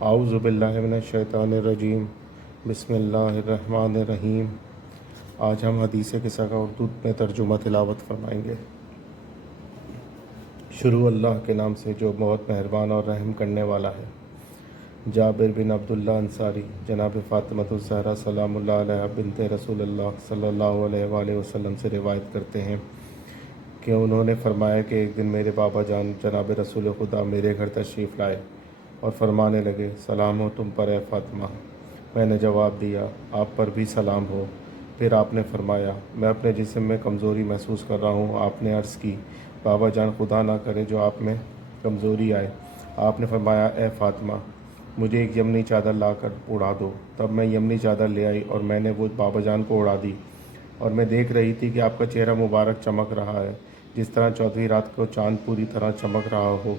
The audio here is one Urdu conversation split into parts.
اعوذ باللہ من الشیطان الرجیم بسم اللہ الرحمن الرحیم۔ آج ہم حدیث قصہ کا اردو میں ترجمہ تلاوت فرمائیں گے۔ شروع اللہ کے نام سے جو بہت مہربان اور رحم کرنے والا ہے۔ جابر بن عبداللہ انصاری جناب فاطمہ الزہرا سلام اللہ علیہ بنت رسول اللہ صلی اللہ علیہ وآلہ وسلم سے روایت کرتے ہیں کہ انہوں نے فرمایا کہ ایک دن میرے بابا جان جناب رسول خدا میرے گھر تشریف لائے اور فرمانے لگے، سلام ہو تم پر اے فاطمہ۔ میں نے جواب دیا، آپ پر بھی سلام ہو۔ پھر آپ نے فرمایا، میں اپنے جسم میں کمزوری محسوس کر رہا ہوں۔ آپ نے عرض کی، بابا جان خدا نہ کرے جو آپ میں کمزوری آئے۔ آپ نے فرمایا، اے فاطمہ مجھے ایک یمنی چادر لا کر اڑا دو۔ تب میں یمنی چادر لے آئی اور میں نے وہ بابا جان کو اڑا دی، اور میں دیکھ رہی تھی کہ آپ کا چہرہ مبارک چمک رہا ہے جس طرح چودھویں رات کو چاند پوری طرح چمک رہا ہو۔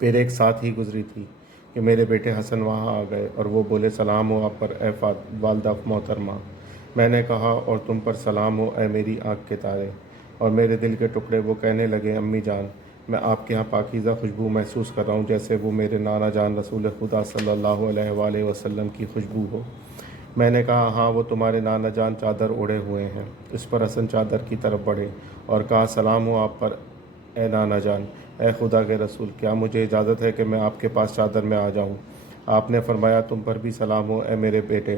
پھر ایک ساتھ ہی گزری تھی کہ میرے بیٹے حسن وہاں آ گئے اور وہ بولے، سلام ہو آپ پر اے والدہ محترمہ۔ میں نے کہا، اور تم پر سلام ہو اے میری آنکھ کے تارے اور میرے دل کے ٹکڑے۔ وہ کہنے لگے، امی جان میں آپ کے ہاں پاکیزہ خوشبو محسوس کر رہا ہوں جیسے وہ میرے نانا جان رسول خدا صلی اللہ علیہ وآلہ وسلم کی خوشبو ہو۔ میں نے کہا، ہاں وہ تمہارے نانا جان چادر اوڑھے ہوئے ہیں۔ اس پر حسن چادر کی طرف بڑھے اور کہا، سلام ہو آپ پر اے نانا جان۔ اے خدا کے رسول، کیا مجھے اجازت ہے کہ میں آپ کے پاس چادر میں آ جاؤں؟ آپ نے فرمایا، تم پر بھی سلام ہو اے میرے بیٹے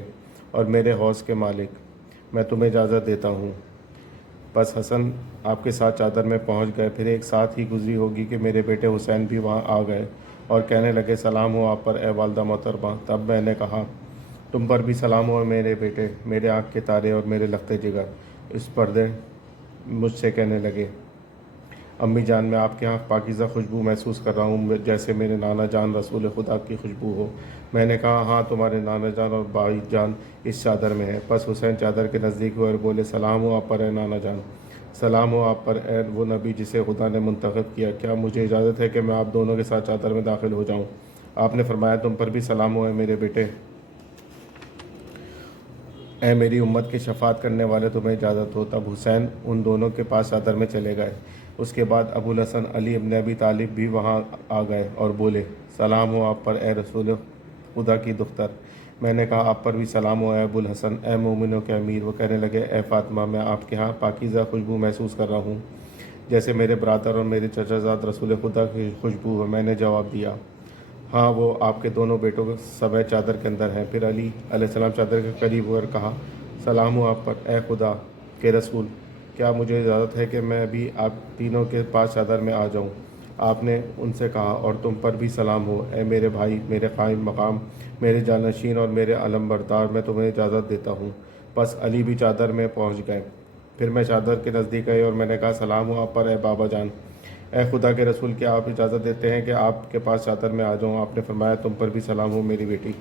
اور میرے حوض کے مالک، میں تمہیں اجازت دیتا ہوں۔ بس حسن آپ کے ساتھ چادر میں پہنچ گئے۔ پھر ایک ساتھ ہی گزری ہوگی کہ میرے بیٹے حسین بھی وہاں آ گئے اور کہنے لگے، سلام ہو آپ پر اے والدہ محترمہ۔ تب میں نے کہا، تم پر بھی سلام ہو میرے بیٹے، میرے آنکھ کے تارے اور میرے لخت جگر۔ اس پردے مجھ سے کہنے لگے، امی جان میں آپ کے ہاں پاکیزہ خوشبو محسوس کر رہا ہوں جیسے میرے نانا جان رسول خدا کی خوشبو ہو۔ میں نے کہا، ہاں تمہارے نانا جان اور بھائی جان اس چادر میں ہیں۔ بس حسین چادر کے نزدیک ہوئے اور بولے، سلام ہو آپ پر اے نانا جان، سلام ہو آپ پر اے وہ نبی جسے خدا نے منتخب کیا۔ کیا مجھے اجازت ہے کہ میں آپ دونوں کے ساتھ چادر میں داخل ہو جاؤں؟ آپ نے فرمایا، تم پر بھی سلام ہو اے میرے بیٹے، اے میری امت کے شفاعت کرنے والے، تمہیں اجازت ہو۔ تب حسین ان دونوں کے پاس چادر میں چلے گئے۔ اس کے بعد ابو الحسن علی ابن ابی طالب بھی وہاں آ گئے اور بولے، سلام ہو آپ پر اے رسول خدا کی دختر۔ میں نے کہا، آپ پر بھی سلام ہو اے ابو الحسن، اے مومنوں کے امیر۔ وہ کہنے لگے، اے فاطمہ میں آپ کے ہاں پاکیزہ خوشبو محسوس کر رہا ہوں جیسے میرے برادر اور میرے چچا زاد رسول خدا کی خوشبو ہو۔ میں نے جواب دیا، ہاں وہ آپ کے دونوں بیٹوں سبع چادر کے اندر ہیں۔ پھر علی علیہ السلام چادر کے قریب ہوئے اور کہا، سلام ہو آپ پر اے خدا کے رسول، کیا مجھے اجازت ہے کہ میں بھی آپ تینوں کے پاس چادر میں آ جاؤں؟ آپ نے ان سے کہا، اور تم پر بھی سلام ہو اے میرے بھائی، میرے قائم مقام، میرے جانشین اور میرے علم بردار، میں تمہیں اجازت دیتا ہوں۔ بس علی بھی چادر میں پہنچ گئے۔ پھر میں چادر کے نزدیک گئی اور میں نے کہا، سلام ہو آپ پر اے بابا جان، اے خدا کے رسول، کیا آپ اجازت دیتے ہیں کہ آپ کے پاس چادر میں آ جاؤں؟ آپ نے فرمایا، تم پر بھی سلام ہو میری بیٹی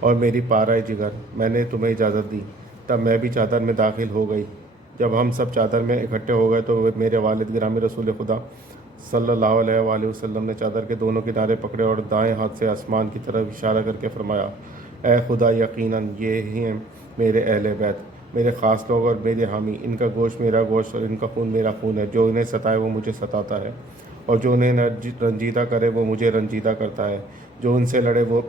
اور میری پارہ جگر، میں نے تمہیں اجازت دی۔ تب میں بھی چادر میں داخل ہو گئی۔ جب ہم سب چادر میں اکٹھے ہو گئے تو میرے والد گرامی رسول خدا صلی اللہ علیہ وآلہ وسلم نے چادر کے دونوں کنارے پکڑے اور دائیں ہاتھ سے آسمان کی طرف اشارہ کر کے فرمایا، اے خدا یقیناً یہ ہی ہیں میرے اہل بیت، میرے خاص لوگ اور میرے حامی۔ ان کا گوشت میرا گوشت اور ان کا خون میرا خون ہے۔ جو انہیں ستائے وہ مجھے ستاتا ہے، اور جو انہیں رنجیدہ کرے وہ مجھے رنجیدہ کرتا ہے۔ جو ان سے لڑے وہ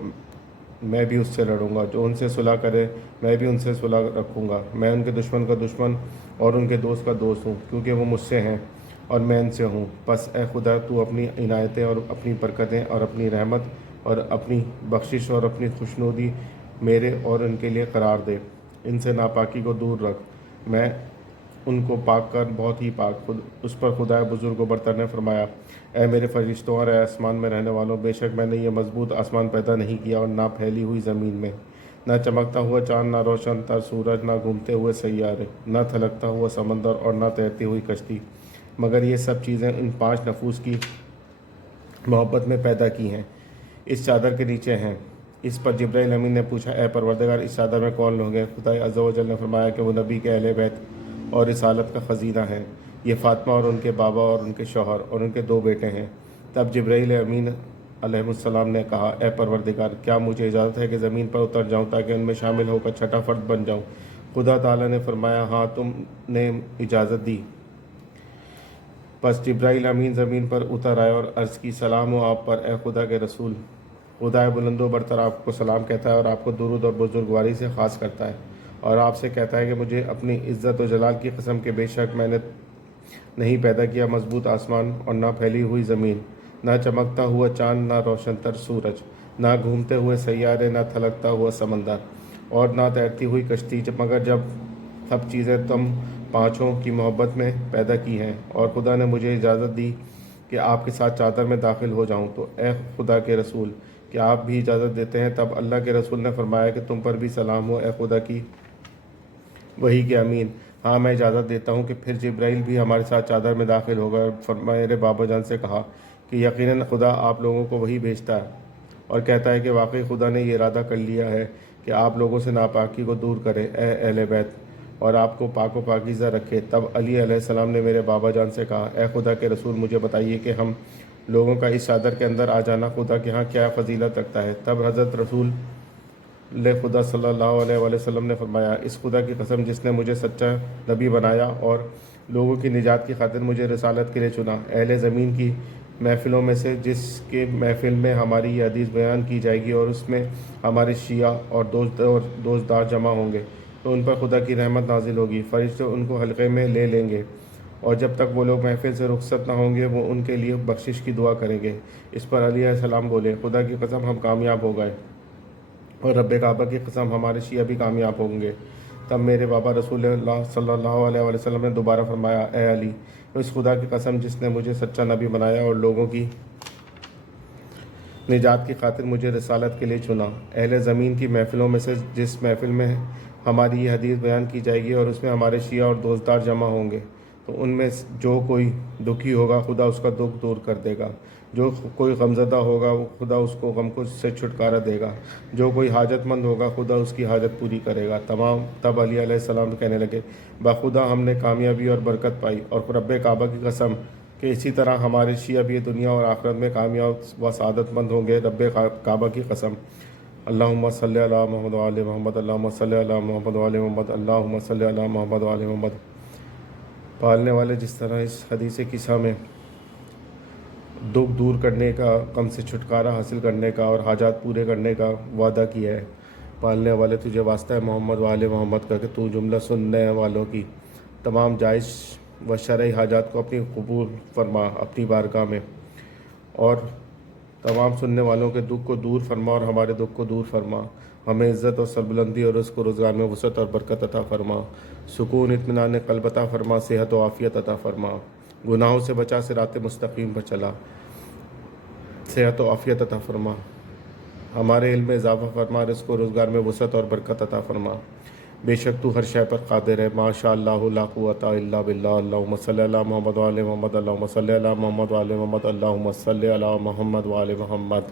میں بھی اس سے لڑوں گا، جو ان سے صلح کرے میں بھی ان سے صلح رکھوں گا۔ میں ان کے دشمن کا دشمن اور ان کے دوست کا دوست ہوں، کیونکہ وہ مجھ سے ہیں اور میں ان سے ہوں۔ بس اے خدا تو اپنی عنایتیں اور اپنی برکتیں اور اپنی رحمت اور اپنی بخشش اور اپنی خوشنودی میرے اور ان کے لیے قرار دے۔ ان سے ناپاکی کو دور رکھ، میں ان کو پاک کر بہت ہی پاک۔ اس پر خدائے بزرگ و برتر نے فرمایا، اے میرے فرشتوں اور اے آسمان میں رہنے والوں، بے شک میں نے یہ مضبوط آسمان پیدا نہیں کیا اور نہ پھیلی ہوئی زمین میں، نہ چمکتا ہوا چاند، نہ روشن تر سورج، نہ گھومتے ہوئے سیارے، نہ تھلکتا ہوا سمندر اور نہ تیرتی ہوئی کشتی، مگر یہ سب چیزیں ان 5 نفوس کی محبت میں پیدا کی ہیں، اس چادر کے نیچے ہیں۔ اس پر جبرائیل امین نے پوچھا، اے پروردگار اس چادر میں کون لوگ ہیں؟ خدا عز و جل نے فرمایا کہ وہ نبی کے اہل بیت اور رسالت کا خزینہ ہے۔ یہ فاطمہ اور ان کے بابا اور ان کے شوہر اور ان کے 2 بیٹے ہیں۔ تب جبرائیل امین علیہ السلام نے کہا، اے پروردگار کیا مجھے اجازت ہے کہ زمین پر اتر جاؤں تاکہ ان میں شامل ہو کر چھٹا فرد بن جاؤں؟ خدا تعالیٰ نے فرمایا، ہاں تم نے اجازت دی۔ پس جبرائیل امین زمین پر اتر آئے اور عرض کی، سلام ہو آپ پر اے خدا کے رسول، خدائے بلند و برتر آپ کو سلام کہتا ہے اور آپ کو درود اور بزرگواری سے خاص کرتا ہے، اور آپ سے کہتا ہے کہ مجھے اپنی عزت و جلال کی قسم کہ بے شک میں نے نہیں پیدا کیا مضبوط آسمان اور نہ پھیلی ہوئی زمین، نہ چمکتا ہوا چاند، نہ روشن تر سورج، نہ گھومتے ہوئے سیارے، نہ تھلکتا ہوا سمندر، اور نہ تیرتی ہوئی کشتی، مگر جب سب چیزیں تم پانچوں کی محبت میں پیدا کی ہیں، اور خدا نے مجھے اجازت دی کہ آپ کے ساتھ چادر میں داخل ہو جاؤں، تو اے خدا کے رسول، کیا آپ بھی اجازت دیتے ہیں؟ تب اللہ کے رسول نے فرمایا کہ تم پر بھی سلام ہو اے خدا کی وہی کے امین۔ ہاں، میں اجازت دیتا ہوں کہ پھر جبرائیل بھی ہمارے ساتھ چادر میں داخل ہو گئے اور میرے بابا جان سے کہا کہ یقیناً خدا آپ لوگوں کو وہی بھیجتا ہے اور کہتا ہے کہ واقعی خدا نے یہ ارادہ کر لیا ہے کہ آپ لوگوں سے ناپاکی کو دور کرے اے اہل بیت، اور آپ کو پاک و پاکیزہ رکھے۔ تب علی علیہ السلام نے میرے بابا جان سے کہا، اے خدا کے رسول، مجھے بتائیے کہ ہم لوگوں کا اس چادر کے اندر آ جانا خدا کے ہاں کیا فضیلت رکھتا ہے؟ تب حضرت رسول خدا صلی اللہ علیہ وآلہ وسلم نے فرمایا، اس خدا کی قسم جس نے مجھے سچا نبی بنایا اور لوگوں کی نجات کی خاطر مجھے رسالت کے لیے چنا، اہل زمین کی محفلوں میں سے جس کے محفل میں ہماری یہ حدیث بیان کی جائے گی اور اس میں ہمارے شیعہ اور دوستدار جمع ہوں گے، تو ان پر خدا کی رحمت نازل ہوگی، فرشتے ان کو حلقے میں لے لیں گے، اور جب تک وہ لوگ محفل سے رخصت نہ ہوں گے وہ ان کے لیے بخشش کی دعا کریں گے۔ اس پر علی علیہ السلام بولے، خدا کی قسم ہم کامیاب ہو گئے، اور رب کعبہ کی قسم ہمارے شیعہ بھی کامیاب ہوں گے۔ تب میرے بابا رسول اللہ صلی اللہ علیہ وآلہ وسلم نے دوبارہ فرمایا، اے علی، اس خدا کی قسم جس نے مجھے سچا نبی بنایا اور لوگوں کی نجات کی خاطر مجھے رسالت کے لیے چنا، اہل زمین کی محفلوں میں سے جس محفل میں ہماری یہ حدیث بیان کی جائے گی اور اس میں ہمارے شیعہ اور دوستدار جمع ہوں گے، تو ان میں جو کوئی دکھی ہوگا خدا اس کا دکھ دور کر دے گا، جو کوئی غمزدہ ہوگا خدا اس کو غم کو سے چھٹکارا دے گا، جو کوئی حاجت مند ہوگا خدا اس کی حاجت پوری کرے گا۔ تب علی علیہ السلام کہنے لگے، بخدا ہم نے کامیابی اور برکت پائی، اور رب کعبہ کی قسم کہ اسی طرح ہمارے شیعہ بھی دنیا اور آخرت میں کامیاب و سعادت مند ہوں گے، رب کعبہ کی قسم۔ اللہم صلی علی محمد و آل محمد، اللہم صلی علی محمد و آل محمد، اللہم صلی علی محمد و آل محمد۔ پالنے والے جس طرح اس حدیث قصہ میں دکھ دور کرنے کا، غم سے چھٹکارا حاصل کرنے کا اور حاجات پورے کرنے کا وعدہ کیا ہے، پالنے والے تجھے واسطہ ہے محمد و آل محمد کا کہ تو جملہ سننے والوں کی تمام جائز و شرعی حاجات کو اپنی قبول فرما اپنی بارگاہ میں، اور تمام سننے والوں کے دکھ کو دور فرما اور ہمارے دکھ کو دور فرما، ہمیں عزت اور سربلندی اور رزق و روزگار میں وسعت اور برکت عطا فرما، سکون اطمینان قلب عطا فرما، صحت و عافیت عطا فرما، گناہوں سے بچا، صراط مستقیم پر چلا، صحت و عافیت عطا فرما، ہمارے علم میں اضافہ فرما، رزق و روزگار میں وسعت اور برکت عطا فرما، بے شک تو ہر شے پر قادر ہے، ماشاء اللہ لا قوت الا باللہ۔ اللہم صلی علی محمد و آل محمد، اللہم صلی علی محمد و آل محمد، اللہم صلی علی محمد و آل محمد۔